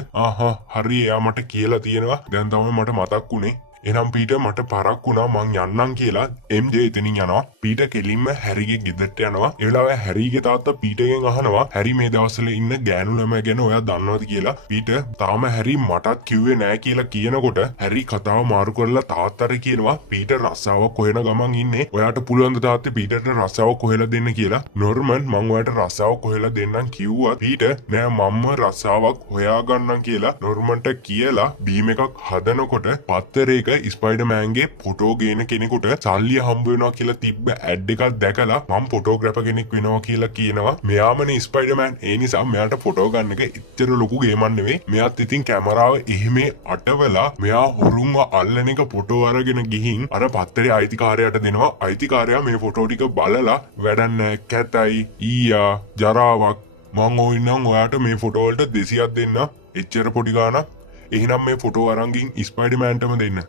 හරි එයා මට කියලා තියෙනවා. දැන් තමයි මට මතක් වුනේ. එනම් පීට මට පරක් වුණා මං යන්නම් කියලා MJ එතනින් යනවා. පීට කෙලින්ම හැරිගේ ගෙදරට යනවා. ඒ වෙලාවේ හැරිගේ තාත්තා පීටගෙන් අහනවා හැරි මේ දවස්වල ඉන්න ගෑනු ළමයා ගැන ඔයා දන්නවද කියලා. පීට තාම හැරි මටත් කිව්වේ නෑ කියලා කියනකොට හැරි කතාව මාරු කරලා තාත්තට කියනවා පීට රස්සාවක් හොයන ගමන් ඉන්නේ. ඔයාට පුළුවන් ද තාත්තේ පීටට රස්සාවක් හොයලා දෙන්න කියලා. නෝර්මන් මං ඔයාට රස්සාවක් හොයලා දෙන්නම් කිව්වා. පීට නෑ මම්ම රස්සාවක් හොයාගන්නම් කියලා නෝර්මන්ට කියලා බීම් එකක් හදනකොට පත්තරේක ස්පයිඩර්මෑන්ගේ ෆොටෝ ගේන කෙනෙකුට සල්ලිය හම්බ වෙනවා කියලා තිබ්බ ඇඩ් එකක් දැකලා මම ෆොටෝග්‍රැෆර් කෙනෙක් වෙනවා කියලා කියනවා. මෙයාමනේ ස්පයිඩර්මෑන්. ඒ නිසා මෙයාට ෆොටෝ ගන්න එක එච්චර ලොකු ගේමක් නෙවෙයි. මෙයාත් ඉතින් කැමරාව එහෙම අටවලා මෙයා හොරුන්ව අල්ලන එක ෆොටෝ අරගෙන ගිහින් අර පත්තරේ අයිතිකාරයාට දෙනවා. අයිතිකාරයා මේ ෆොටෝ ටික බලලා වැඩක් නැහැ කැතයි ඊයා ජරාවක් මං ඕින්නම් ඔයාට මේ ෆොටෝ වලට 200ක් දෙන්න. එච්චර පොඩි ගාණක්. එහෙනම් මේ ෆොටෝ අරන් ගින් ස්පයිඩර්මෑන්ටම දෙන්න.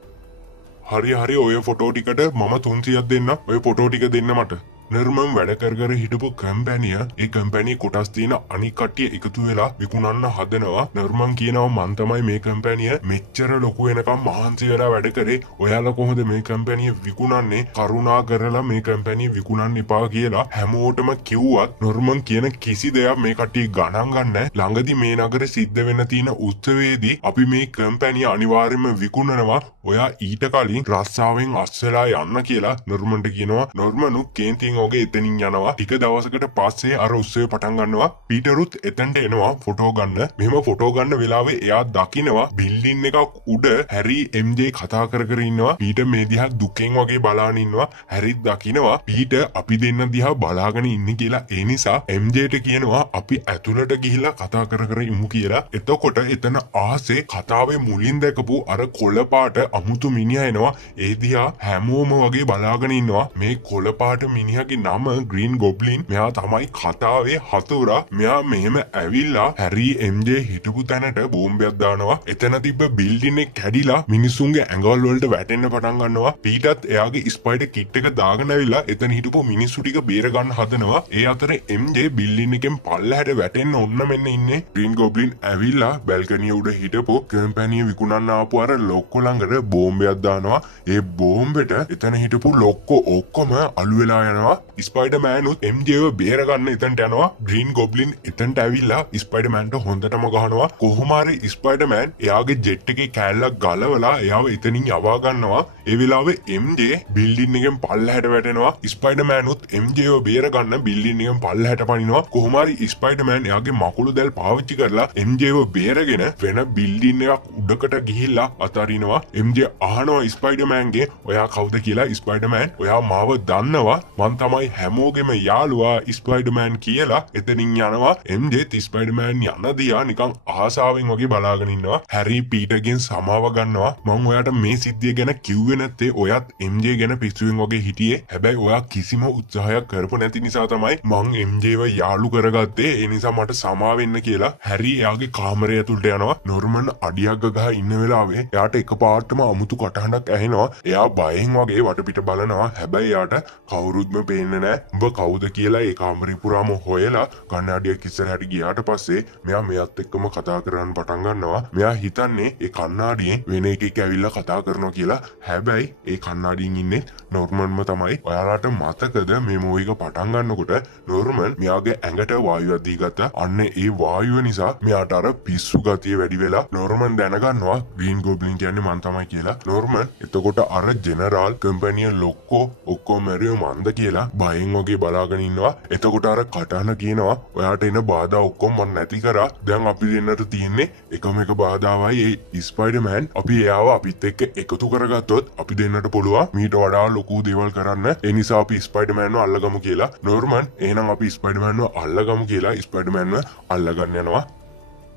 හරි ඔය ෆොටෝ ටිකට මම 300ක් දෙන්න. ඔය ෆොටෝ ටික දෙන්න මට. නර්මම් වැඩ කර හිටපු කම්පැනිය ඒ කම්පැනි කොටස් තියෙන අනික් කට්ටිය එකතු වෙලා විකුණන්න හදනවා. නර්මම් කියනවා මං තමයි මේ කම්පැනිය මෙච්චර ලොකු වෙනකම් මහන්සි වෙලා වැඩ කරේ. ඔයාලා කොහොමද මේ කම්පැනිය විකුණන්නේ? කරුණා කරලා මේ කම්පැනිය විකුණන්න එපා කියලා හැමෝටම කිව්වත් නර්මම් කියන කිසි දෙයක් මේ කට්ටිය ගණන් ගන්නෑ. ළඟදී මේ නගරේ සිද්ධ වෙන්න තියෙන උත්සවයේදී අපි මේ කම්පැනිය අනිවාර්යයෙන්ම විකුණනවා. ඔයා ඊට කලින් රස්සාවෙන් අස්සලා යන්න කියලා නර්මන්ට කියනවා. නර්මනු කේන්ති ඔගේ එතනින් යනවා. ටික දවසකට පස්සේ අර උත්සවය පටන් ගන්නවා. පීටරුත් එතනට එනවා ෆොටෝ ගන්න. මෙහෙම ෆොටෝ ගන්න වෙලාවේ එයා දකිනවා බිල්ඩින් එකක් උඩ හැරි MJ කතා කර ඉන්නවා. පීට මේ දිහා දුකෙන් වගේ බලාගෙන ඉන්නවා. හැරිත් දකිනවා පීට අපි දෙන්න දිහා බලාගෙන ඉන්නේ කියලා. ඒ නිසා MJට කියනවා අපි ඇතුළට ගිහිල්ලා කතා කර ඉමු කියලා. එතකොට එතන ආසේ කතාවේ මුලින් දැකපු අර කොළ පාට අමුතු මිනිහා එනවා. ඒ දිහා හැමෝම වගේ බලාගෙන ඉන්නවා. මේ කොළ පාට මිනිහා නම ග්‍රීන් ගොබ්ලින්. මෙයා තමයි කතාවේ හතුරා. මෙයා මෙහෙම ඇවිල්ලා හැරි MJ හිටපු තැනට බෝම්බයක් දානවා. එතන තිබ්බ බිල්ඩින් එක කැඩිලා මිනිස්සුන්ගේ ඇඟවල් වලට වැටෙන්න පටන් ගන්නවා. පීටත් එයාගේ ස්පයිඩර් කිට් එක දාගෙන ඇවිල්ලා එතන හිටපු මිනිස්සු ටික බේර ගන්න හදනවා. ඒ අතරේ MJ බිල්ඩින් එකෙන් පල්ලහැට වැටෙන්න ඔන්න මෙන්න ඉන්නේ. ග්‍රීන් ගොබ්ලින් ඇවිල්ලා බැල්කනිය උඩ හිටපු කම්පැනිය විකුණන්න ආපු අර ලොක්කෝ ළඟට බෝම්බයක් දානවා. ඒ බෝම්බෙට එතන හිටපු ලොක්කෝ ඔක්කොම අළු වෙලා යනවා. ස්පයිඩර්මෑනුත් MJව බේර ගන්න එතනට යනවා. ග්‍රීන් ගොබ්ලින් එතනට ඇවිල්ලා ස්පයිඩර්මෑන්ට හොඳටම ගහනවා. කොහොම හරි ස්පයිඩර්මෑන් එයාගේ ජෙට් එකේ කෑල්ලක් ගලවලා එයාව එතනින් යවා ගන්නවා. ඒ වෙලාවේ MJ බිල්ඩින් එකෙන් පල්ලහැට වැටෙනවා. ස්පයිඩර්මෑනුත් MJව බේර ගන්න බිල්ඩින් එකෙන් පල්ලහැට පනිනවා. කොහොම හරි ස්පයිඩර්මෑන් එයාගේ මකුළු දැල් පාවිච්චි කරලා MJව බේරගෙන වෙන බිල්ඩින් එකක් උඩකට ගිහිල්ලා අතරිනවා. MJ අහනවා ස්පයිඩර්මෑන්ගේ ඔයා කවුද කියලා. ස්පයිඩර්මෑන් ඔයා මාව දන්නවා. මං තමයි හැමෝගෙම යාළුවා ස්පයිඩර්මෑන් කියලා එතනින් යනවා. MJ ස්පයිඩර්මෑන් යන දිහා නිකන් ආසාවෙන් වගේ බලාගෙන ඉන්නවා. හැරි පීටර්ගෙන් සමාව ගන්නවා. මං ඔයාට මේ සිද්ධිය ගැන කිව්වේ නැත්තේ ඔයත් MJ ගැන පිස්සුවෙන් වගේ හිටියේ. හැබැයි ඔයා කිසිම උත්සාහයක් කරපු නැති නිසා තමයි මං MJව යාළු කරගත්තේ. ඒ නිසා මට සමාව වෙන්න කියලා හැරි එයාගේ කාමරය ඇතුළට යනවා. නෝර්මන් අඩියක් ගහ ඉන්න වෙලාවේ එයාට එකපාරටම අමුතු කටහඬක් ඇහෙනවා. එයා බයෙන් වගේ වටපිට බලනවා. හැබැයි එයාට කවුරුත්ම පේන්නේ නැහැ. උඹ කවුද කියලා ඒ කාමරේ පුරාම හොයලා කණ්ණාඩියක් ඉස්සරහට ගියාට පස්සේ මෙයා මෙයත් එක්කම කතා කරන්න පටන් ගන්නවා. මෙයා හිතන්නේ ඒ කණ්ණාඩියෙන් වෙන එකෙක් ඇවිල්ලා කතා කරනවා කියලා. හැබැයි ඒ කණ්ණාඩියෙන් ඉන්නේ නෝර්මන්ම තමයි. ඔයාලට මතකද මේ මූවි එක පටන් ගන්නකොට නෝර්මන් මෙයාගේ ඇඟට වායුවක් දීගත්තා. අන්න ඒ වායුව නිසා මෙයාට අර පිස්සු ගතිය වැඩි වෙලා නෝර්මන් දැනගන්නවා ග්‍රීන් ගොබ්ලින් කියන්නේ මං තමයි කියලා. නෝර්මන් එතකොට අර ජෙනරාල් කම්පැනි ලොක්කෝ ඔක්කොම මැරියෝ මන්ද කියලා බයෙන් වගේ බලාගෙන ඉන්නවා. එතකොට අර කටහන කියනවා ඔයාට එන බාධා ඔක්කොම මම නැති කරා. දැන් අපි දෙන්නට තියෙන්නේ එකම එක බාධාවයි ඒ ස්පයිඩර්මෑන්. අපි එයාව අපිත් එක්ක එකතු කරගත්තොත් අපි දෙන්නට පුළුවන් මීට වඩා ලොකු දේවල් කරන්න. ඒ නිසා අපි ස්පයිඩර්මෑන්ව අල්ලගමු කියලා. නෝර්මන් එහෙනම් අපි ස්පයිඩර්මෑන්ව අල්ලගමු කියලා ස්පයිඩර්මෑන්ව අල්ලගන්න යනවා.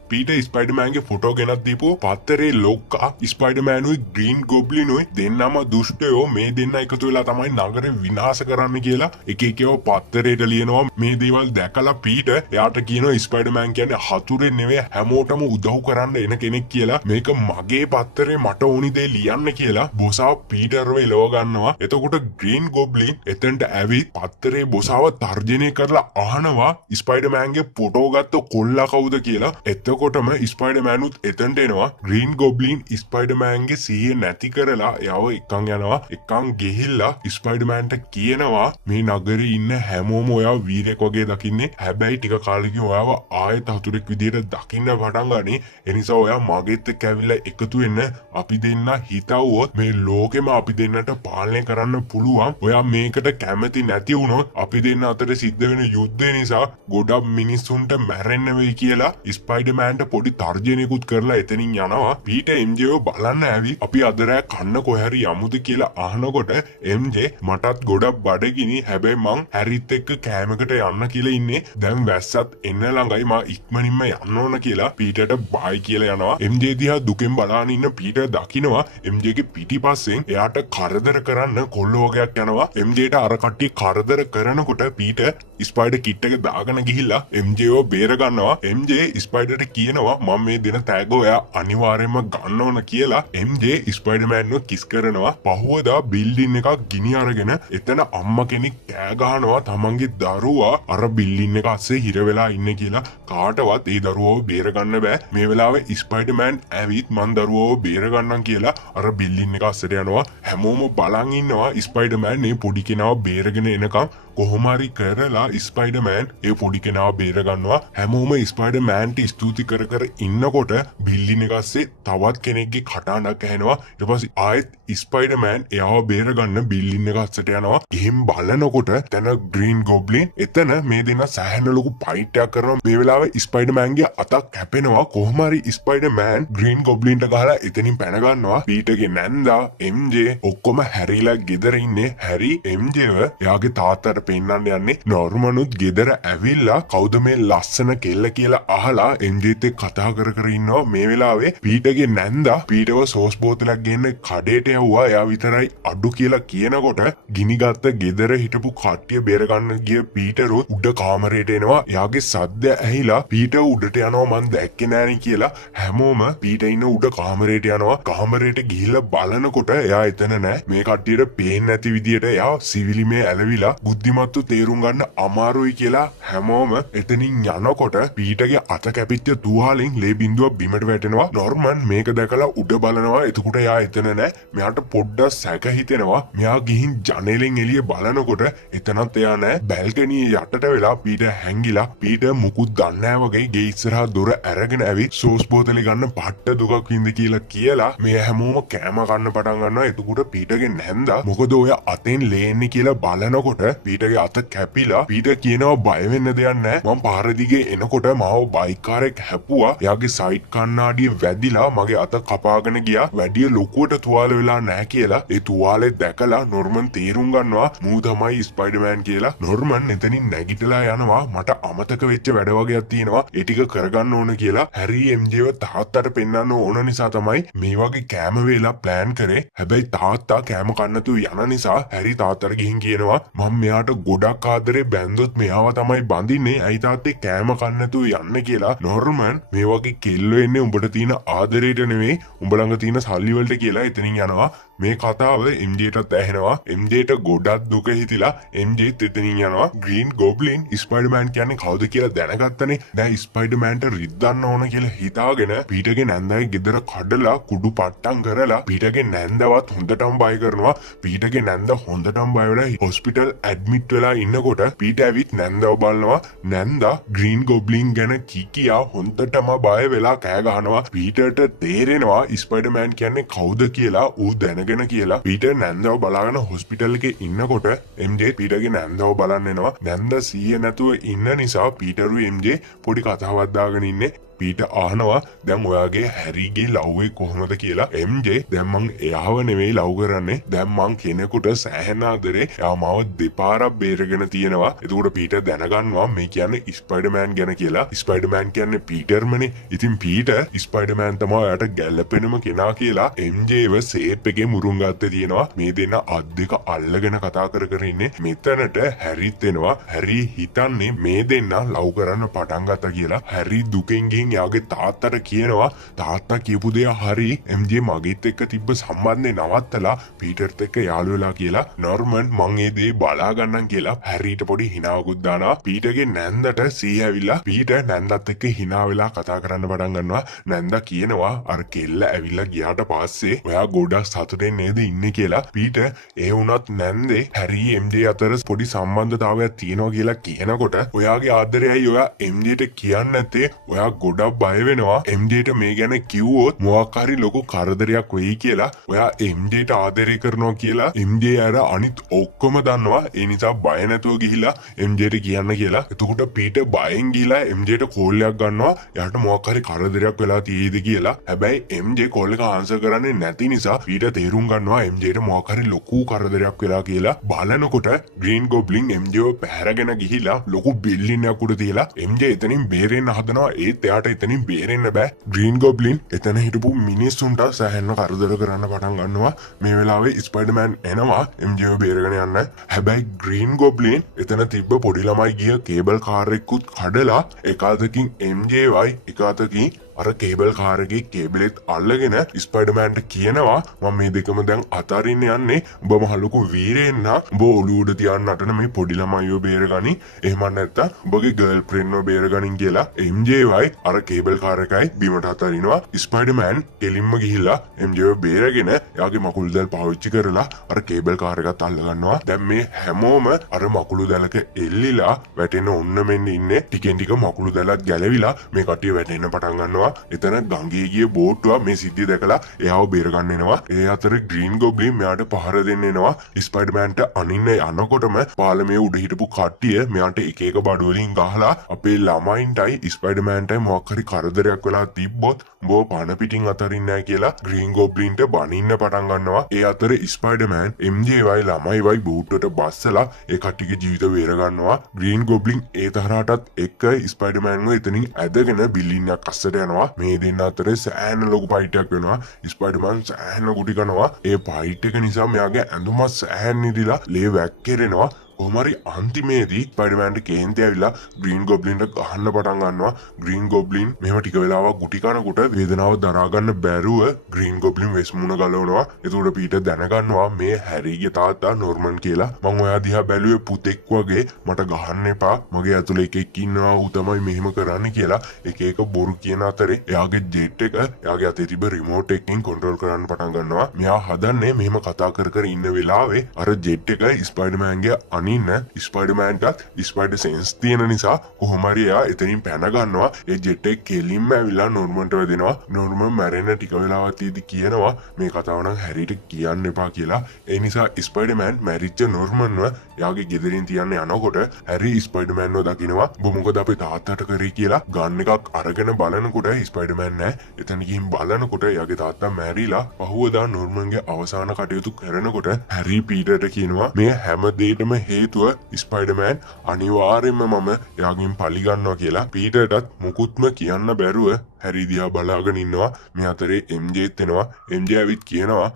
පීට ස්පයිඩර්මෑන්ගේ ෆොටෝ ගෙනත් දීපු පත්තරේ ලොක්කා ස්පයිඩර්මෑනුයි ග්‍රීන් ගොබ්ලිනුයි දෙන්නම දුෂ්ටයෝ මේ දෙන්න එකතු වෙලා තමයි නගරේ විනාශ කරන්න කියලා එක එකව පත්තරේට ලියනවා. මේ දේවල් දැකලා පීට එයාට කියනවා ස්පයිඩර්මෑන් කියන්නේ හතුරෙක් නෙවෙයි හැමෝටම උදව් කරන්න එන කෙනෙක් කියලා. මේක මගේ පත්තරේ මට ඕනි දේ ලියන්න කියලා බොසාව පීටර්ව එලව ගන්නවා. එතකොට ග්‍රීන් ගොබ්ලින් එතනට ඇවිත් පත්තරේ බොසාව තර්ජනය කරලා අහනවා ස්පයිඩර්මෑන්ගේ ෆොටෝ ගත්ත කොල්ලා කවුද කියලා. එතකොට එතකොටම ස්පයිඩර්මෑනුත් එතනට එනවා. ග්‍රීන් ගොබ්ලින් ස්පයිඩර්මෑන්ගේ සිහිය නැති කරලා යව එකන් යනවා. එකන් ගිහිල්ලා ස්පයිඩර්මෑන්ට කියනවා මේ නගරේ ඉන්න හැමෝම ඔයා වීරයෙක් වගේ දකින්නේ. හැබැයි ටික කාලෙකින් ඔයාව ආයෙත් හතුරෙක් විදියට දකින්න පටන් ගනි. ඒ නිසා ඔයා මගෙත් එක්ක ඇවිල්ලා එකතු වෙන්න. අපි දෙන්න හිතවුවොත් මේ ලෝකෙම අපි දෙන්නට පාලනය කරන්න පුළුවන්. ඔයා මේකට කැමති නැති වුණොත් අපි දෙන්න අතර සිද්ධ වෙන යුද්ධය නිසා ගොඩක් මිනිස්සුන්ට මැරෙන්න වෙයි කියලා ස්පයිඩර්මෑන්ට පොඩි තර්ජනයකුත් කරලා එතනින් යනවා. පීටර් MJව බලන්න ඇවි අපි අද රෑ කන්න කොහරි යමුද කියලා අහනකොට MJ මටත් ගොඩක් බඩගිනි. හැබැයි මං හැරිත් එක්ක කෑමකට යන්න කියලා ඉන්නේ. දැන් වැස්සත් එන්න ළඟයි මා ඉක්මනින්ම යන්න ඕන කියලා පීටර්ට බයි කියලා යනවා. MJ දිහා දුකෙන් බලාගෙන ඉන්න පීටර් දකිනවා MJගේ පිටිපස්සෙන් එයාට කරදර කරන්න කොල්ලෝ වගේක් යනවා. MJට අර කට්ටිය කරදර කරනකොට පීටර් ස්පයිඩර් කිට් එක දාගෙන ගිහිල්ලා MJව බේර ගන්නවා. MJ ස්පයිඩර්ට කියනවා මම මේ දෙන තෑග ඔයා අනිවාර්යයෙන්ම ගන්න ඕන කියලා. MJ ස්පයිඩර්මෑන්ව කිස් කරනවා. පහුවදා බිල්ඩින් එකක් ගිනි අරගෙන එතන අම්මා කෙනෙක් කෑ ගහනවා තමන්ගේ දරුවා අර බිල්ඩින් එක අස්සේ හිර වෙලා ඉන්නේ කියලා. කාටවත් ඒ දරුවව බේර ගන්න බෑ. මේ වෙලාවේ ස්පයිඩර්මෑන් ඇවිත් මන් දරුවව බේර ගන්නම් කියලා අර බිල්ඩින් එක අස්සට යනවා. හැමෝම බලන් ඉන්නවා ස්පයිඩර්මෑන් මේ පොඩි කෙනාව බේරගෙන එනකම්. කොහොම හරි කරලා ස්පයිඩර්මෑන් ඒ පොඩි කෙනාව බේර ගන්නවා. හැමෝම ස්පයිඩර්මෑන්ට ස්තුති කර කර ඉන්නකොට බිල්ඩින් එක අස්සේ තවත් කෙනෙක්ගේ කටහඬක් ඇහෙනවා. ඊට පස්සේ ආයෙත් ස්පයිඩර්මෑන් එයාව බේර ගන්න බිල්ඩින් එක අස්සට යනවා. එහෙන් බලනකොට තන ග්‍රීන් ගොබ්ලින් එතන මේ දෙන්න සෑහෙන ලොකු ෆයිට් එකක් කරනවා. මේ වෙලාවේ ස්පයිඩර්මෑන්ගේ අතක් කැපෙනවා. කොහොම හරි ස්පයිඩර්මෑන් ග්‍රීන් ගොබ්ලින්ට ගහලා එතනින් පැන ගන්නවා. පීටර්ගේ නැන්දා MJ ඔක්කොම හැරිලා ගෙදර ඉන්නේ. හැරි MJව එයාගේ තාත්තට පෙන්නන්න යන්නේ. නෝර්මනුත් ගෙදර ඇවිල්ලා කවුද මේ ලස්සන කෙල්ල කියලා අහලා MJත් එක්ක කතා කර කර ඉන්නවා. මේ වෙලාවේ පීටර්ගේ නැන්දා පීටර්ව සෝස් බෝතලයක් ගෙන්න කඩේට යවුවා. එයා විතරයි අඩු කියලා කියනකොට ගිනිගත්ත ගෙදර හිටපු කට්ටිය බේර ගන්න ගිය පීටර් උඩ කාමරේට එනවා. එයාගේ සද්ද ඇහිලා පීටර් උඩට යනවා මන් දැක්කේ නෑනේ කියලා. හැමෝම පීටර් ඉන්න උඩ කාමරේට යනවා. කාමරේට ගිහිල්ලා බලනකොට එයා එතන නෑ. මේ කට්ටියට පේන්නේ නැති විදියට එයා සිවිලිමේ ඇලවිලා බුද්ධිමත්තු තේරුම් ගන්න අමාරුයි කියලා හැමෝම එතනින් යනකොට පීටර්ගේ අත කැපිච්ච තුවාලෙන් ලේ බින්දුවක් බිමට වැටෙනවා. නෝර්මන් මේක දැකලා උඩ බලනවා. එතකොට එයා එතන නෑ. මෙයාට පොඩ්ඩක් සැක හිතෙනවා. මෙයා ගිහින් ජනෙලෙන් එළිය බලනකොට එතනත් එයා නෑ. බැල්කනියේ යටට වෙලා පීටර් හැංගිලා පීටර් මුකුත් දන්නේ නෑ වගේ ගේ ඉස්සරහා දොර අරගෙන ඇවිත් සෝස් බෝතලේ ගන්න පට්ට දුකක් වින්ද කියලා මේ හැමෝම කෑම කන්න පටන් ගන්නවා. එතකොට පීටර්ගේ නැන්දා මොකද ඔය අතෙන් ලේන්නේ කියලා බලනකොට පීටර්ගේ අත කැපිලා පීටර් කියනවා බය වෙන්න දෙයක් නෑ. මම පාර දිගේ එනකොට මාව බයික් කාරෙක් හැපුවා. එයාගේ සයිඩ් කණ්ණාඩිය වැදිලා මගේ අත කපාගෙන ගියා. වැඩි ලොකුවට තුවාල වෙලා නෑ කියලා. ඒ තුවාලේ දැකලා නෝර්මන් තේරුම් ගන්නවා මූ තමයි ස්පයිඩර්මෑන් කියලා. නෝර්මන් එතනින් නැගිටලා යනවා. මට අමතක වෙච්ච වැඩ වගේක් තියෙනවා. ඒ ටික කරගන්න ඕන කියලා. හැරි MJව තාත්තට පෙන්වන්න ඕන නිසා තමයි මේ වගේ කෑම වේලා ප්ලෑන් කරේ. හැබැයි තාත්තා කෑම කන්නතු යන නිසා හැරි තාත්තට ගිහින් කියනවා මම මෙයාට ගොඩක් ආදරේ බැන්දොත් මෙයාව තමයි බඳින්නේ. ඇයි තාත්තේ කෑම කන්නතු යන්න කියලා. නෝර්මන් මේ වගේ කෙල්ලෝ එන්නේ උඹට තියෙන ආදරේට නෙවෙයි උඹ ළඟ තියෙන සල්ලි වලට කියලා එතනින් යනවා. මේ කතාව MJටත් ඇහෙනවා. MJට ගොඩක් දුක හිතිලා MJත් එතනින් යනවා. ග්‍රීන් ගොබ්ලින් ස්පයිඩර්මෑන් කියන්නේ කවුද කියලා දැනගත්තනේ. දැන් ස්පයිඩර්මෑන්ට රිද්දන්න ඕන කියලා හිතාගෙන පීටර්ගේ නැන්දාගේ ගෙදර කඩලා කුඩු පට්ටම් කරලා පීටර්ගේ නැන්දවත් හොඳටම බය කරනවා. පීටර්ගේ නැන්ද හොඳටම බය වෙලා හොස්පිටල් ඇඩ්මිට් වෙලා ඉන්නකොට පීටර් ඇවිත් නැන්දව බලනවා. නැන්දා ග්‍රීන් ගොබ්ලින් ගැන කිකියා හොඳටම බය වෙලා කෑ ගහනවා. පීටර්ට තේරෙනවා ස්පයිඩර්මෑන් කියන්නේ කවුද කියලා. ඌ දැන කියලා පීටර් නැන්දව බලාගෙන හොස්පිටල් එකේ ඉන්නකොට MJ පීටර්ගේ නැන්දව බලන්න එනවා. නැන්ද සීය නැතුව ඉන්න නිසා පීටරුයි MJ පොඩි කතාවක් දාගෙන ඉන්නේ. පීටර් අහනවා දැන් ඔයාගේ හැරිගේ ලව් එක කොහොමද කියලා. MJ දැන් මං එයාව නෙවෙයි ලව් කරන්නේ. දැන් මං කෙනෙකුට සෑහෙන ආදරේ. එයා මාව දෙපාරක් බේරගෙන තියෙනවා. එතකොට පීටර් දැනගන්නවා මේ කියන්නේ ස්පයිඩර්මෑන් ගැන කියලා. ස්පයිඩර්මෑන් කියන්නේ පීටර්මනේ. ඉතින් පීටර් ස්පයිඩර්මෑන් තමයි ඔයාට ගැළපෙනම කෙනා කියලා MJව සේප් එකේ මුරුන් ගත්තේ තියෙනවා. මේ දෙන්න අත් දෙක අල්ලගෙන කතා කර කර ඉන්නේ. මෙතනට හැරිත් එනවා. හැරි හිතන්නේ මේ දෙන්න ලව් කරන්න පටන් ගත්තා කියලා. හැරි දුකෙන් ගිහින් ගිහින් එයාගේ තාත්තට කියනවා තාත්තා කියපු දේ හරි MJ මගෙත් එක්ක තිබ්බ සම්බන්ධය නවත්තලා පීටර්ත් එක්ක යාළු වෙලා කියලා නෝර්මන් මං ඒ දේ බලා ගන්නම් කියලා හැරීට පොඩි හිනාවකුත් දානවා. පීටර්ගේ නැන්දට සිහි ඇවිල්ලා පීටර් නැන්දත් එක්ක හිනා වෙලා කතා කරන්න පටන් ගන්නවා. නැන්දා කියනවා අර කෙල්ල ඇවිල්ලා ගියාට පස්සේ ඔයා ගොඩක් සතුටෙන් නේද ඉන්නේ කියලා. පීටර් ඒ වුණත් නැන්දේ හැරි MJ අතර පොඩි සම්බන්ධතාවයක් තියෙනවා කියලා කියනකොට ඔයාගේ ආදරයයි ඔයා MJට කියන්නේ නැත්තේ ඔයා ගොඩක් බය වෙනවා MJට මේ ගැන කිව්වොත් මොකක් හරි ලොකු කරදරයක් වෙයි කියලා. ඔයා MJට ආදරය කරනවා කියලා MJ අර අනිත් ඔක්කොම දන්නවා. ඒ නිසා බය නැතුව ගිහිලා MJට කියන්න කියලා. එතකොට පීටර් බයෙන් ගිහිලා MJට කෝල් එකක් ගන්නවා. එයාට මොකක් හරි කරදරයක් වෙලා තියෙයිද කියලා. හැබැයි MJ කෝල් එක ආන්සර් කරන්නේ නැති නිසා පීටර් තේරුම් ගන්නවා MJට මොකක් හරි ලොකු කරදරයක් වෙලා කියලා. බලනකොට ග්‍රීන් ගොබ්ලින් MJව පැහැරගෙන ගිහිලා ලොකු බිල්ඩින් එකක් උඩ තියලා MJ එතනින් බේරෙන්න හදනවා. ඒත් එයාට එතනින් බේරෙන්න බෑ. ග්‍රීන් ගොබ්ලින් එතන හිටපු මිනිස්සුන්ට සෑහෙන කරදර කරන්න පටන් ගන්නවා. මේ වෙලාවේ ස්පයිඩර්මෑන් එනවා MJව බේරගෙන යන්න. හැබැයි ග්‍රීන් ගොබ්ලින් එතන තිබ්බ පොඩි ළමයි ගිය කේබල් කාර් එකකුත් කඩලා එක අතකින් MJවයි එක අතකින් අර කේබල් කාර් එකේ කේබලෙත් අල්ලගෙන ස්පයිඩර්මෑන්ට කියනවා මම මේ දෙකම දැන් අතාරින්න යන්නේ. උඹ මහ ලොකු වීරයෙක් නා. උඹ ඔලුව උඩ තියන්න නටන මේ පොඩි ළමයිව බේරගනි. එහෙම නැත්නම් උඹගේ ගර්ල්ෆ්‍රෙන්ඩ්ව බේරගනින් කියලා MJවයි අර කේබල් කාර් එකයි බිමට අතාරිනවා. ස්පයිඩර්මෑන් එලින්ම ගිහිල්ලා MJව බේරගෙන එයාගේ මකුළු දැල් පාවිච්චි කරලා අර කේබල් කාර් එකත් අල්ල ගන්නවා. දැන් මේ හැමෝම අර මකුළු දැලක එල්ලිලා වැටෙන ඔන්න මෙන්න ඉන්නේ. ටිකෙන් ටික මකුළු දැලත් ගැලවිලා මේ කට්ටිය වැටෙන්න පටන් ගන්නවා. එතන ගංගේ ගිය බෝට්ටුව මේ සිද්ධිය දැකලා එයාව බේරගන්න එනවා. ඒ අතර ග්‍රීන් ගොබ්ලින් මෙයාට පහර දෙන්න එනවා. ස්පයිඩර්මෑන්ට අනින්න යනකොටම පාලමේ උඩ හිටපු කට්ටිය මෙයාට එක එක බඩු වලින් ගහලා අපේ ළමයින්ටයි ස්පයිඩර්මෑන්ටයි මොකක් හරි කරදරයක් වෙලා තිබ්බොත් උඹව පණ පිටින් අතරින් නැහැ කියලා ග්‍රීන් ගොබ්ලින්ට බනින්න පටන් ගන්නවා. ඒ අතර ස්පයිඩර්මෑන් MJවයි ළමයිවයි බෝට්ටුවට බස්සලා ඒ කට්ටියගේ ජීවිත බේරගන්නවා. ග්‍රීන් ගොබ්ලින් ඒ තරහටත් එක්ක ස්පයිඩර්මෑන්ව එතනින් ඇදගෙන බිල්ඩින් එකක් අස්සට යනවා. මේ දෙන්න අතරේ සෑහෙන ලොකු ෆයිට් එකක් වෙනවා. ස්පයිඩර්මන් සෑහෙන ගුටි කනවා. ඒ ෆයිට් එක නිසා මෙයාගේ ඇඳුමත් සෑහෙන නිදිලා ලේ වැක්කිරෙනවා. කොහමරි අන්තිමේදී ස්පයිඩර්මෑන්ට කේන්ති ඇවිල්ලා ග්‍රීන් ගොබ්ලින්ට ගහන්න පටන් ගන්නවා. ග්‍රීන් ගොබ්ලින් මෙහෙම ටික වෙලාවක් ගුටි කනකොට වේදනාව දරා ගන්න බැරුව ග්‍රීන් ගොබ්ලින් වෙස් මුණ ගලවනවා. එතකොට පීටර් දැනගන්නවා මේ හැරිගේ තාත්තා නෝර්මන් කියලා. මං ඔයා දිහා බැලුවේ පුතෙක් වගේ. මට ගහන්න එපා. මගේ ඇතුලේ එකෙක් ඉන්නවා. ඌ තමයි මෙහෙම කරන්නේ කියලා එක එක බොරු කියන අතරේ එයාගේ ජෙට් එක එයාගේ අතේ තිබ්බ රිමෝට් එකකින් කන්ට්‍රෝල් කරන්න පටන් ගන්නවා. මෙයා හදන්නේ මෙහෙම කතා කර කර ඉන්න වෙලාවේ අර ජෙට් එක ස්පයිඩර්මෑන්ගේ ඉන්න ස්පයිඩර්මෑන්ටත් ස්පයිඩර් සෙන්ස් තියෙන නිසා කොහොම හරි එයා එතනින් පැන ගන්නවා. ඒ ජෙට් එක කෙලින්ම ඇවිල්ලා නෝර්මන්ට වැදෙනවා. නෝර්මන් මැරෙන්න ටික වෙලාවක් තියදී කියනවා මේ කතාව නම් හැරිට කියන්න එපා කියලා. ඒ නිසා ස්පයිඩර්මෑන් මැරිච්ච නෝර්මන්ව එයාගේ ගෙදරින් තියන්න යනකොට හැරි ස්පයිඩර්මෑන්ව දකිනවා. උඹ මොකද අපේ තාත්තට කරේ කියලා ගන් එකක් අරගෙන බලනකොට ස්පයිඩර්මෑන් නැහැ. එතන ගිහින් බලනකොට එයාගේ තාත්තා මැරිලා පහුවදා නෝර්මන්ගේ අවසාන කටයුතු කරනකොට හැරි පීටර්ට කියනවා මේ හැම දෙයකම හේතුව ස්පයිඩර්මෑන් අනිවාර්යෙන්ම මම එයාගෙන් පලි ගන්නවා කියලා. පීටර්ටත් මුකුත්ම කියන්න බැරුව හැරි දිහා බලාගෙන ඉන්නවා. මේ අතරේ MJත් එනවා. MJ ඇවිත් කියනවා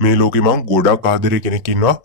මේ ලෝකෙ මං ගොඩක් ආදරේ කෙනෙක් ඉන්නවා.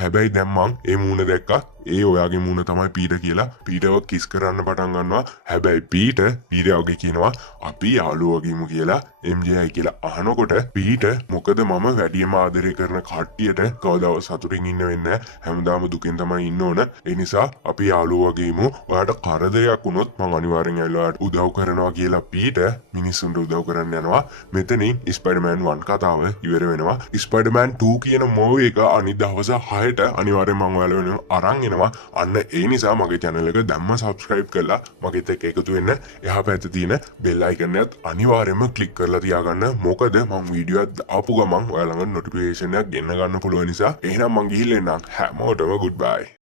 හැබැයි දැන් මං ඒ මූණ දැක්කා. ඒ ඔයාගේ මූණ තමයි පීටර් කියලා. පීටර්ව කිස් කරන්න පටන් ගන්නවා. හැබැයි පීටර්ගේ කියනවා අපි යාළුවෝ වගේමු කියලා. MJයි කියලා අහනකොට පීටර් මොකද මම වැඩිම ආදරය කරන කට්ටියට කවදාවත් සතුටින් ඉන්න වෙන්නේ නැහැ. හැමදාම දුකෙන් තමයි ඉන්න ඕන. ඒ නිසා අපි යාළුවෝ වගේමු. ඔයාට කරදරයක් වුණොත් මං අනිවාර්යෙන් ඇවිල්ලා ඔයාට උදව් කරනවා කියලා පීටර් මිනිස්සුන්ට උදව් කරන්න යනවා. මෙතනින් ස්පයිඩර්මෑන් 1 කතාව ඉවර වෙනවා. ස්පයිඩර්මෑන් 2 කියන මූවි එක අනිත් දවස් 6ට අනිවාර්යෙන් මං ඔයාලා වෙනුවෙන් අරන් එනවා. අන්න ඒ නිසා මගේ channel එක දැම්ම subscribe කරලා මගෙත් එක්ක එකතු වෙන්න. එහා පැත්තේ තියෙන bell icon එකත් අනිවාර්යයෙන්ම click කරලා තියාගන්න. මොකද මම වීඩියෝ එකක් ආපු ගමන් ඔයාලඟ notification එකක් ගෙන්න ගන්න පුළුවන් නිසා. එහෙනම් මං ගිහිල්ලා එන්නම්. හැමෝටම goodbye.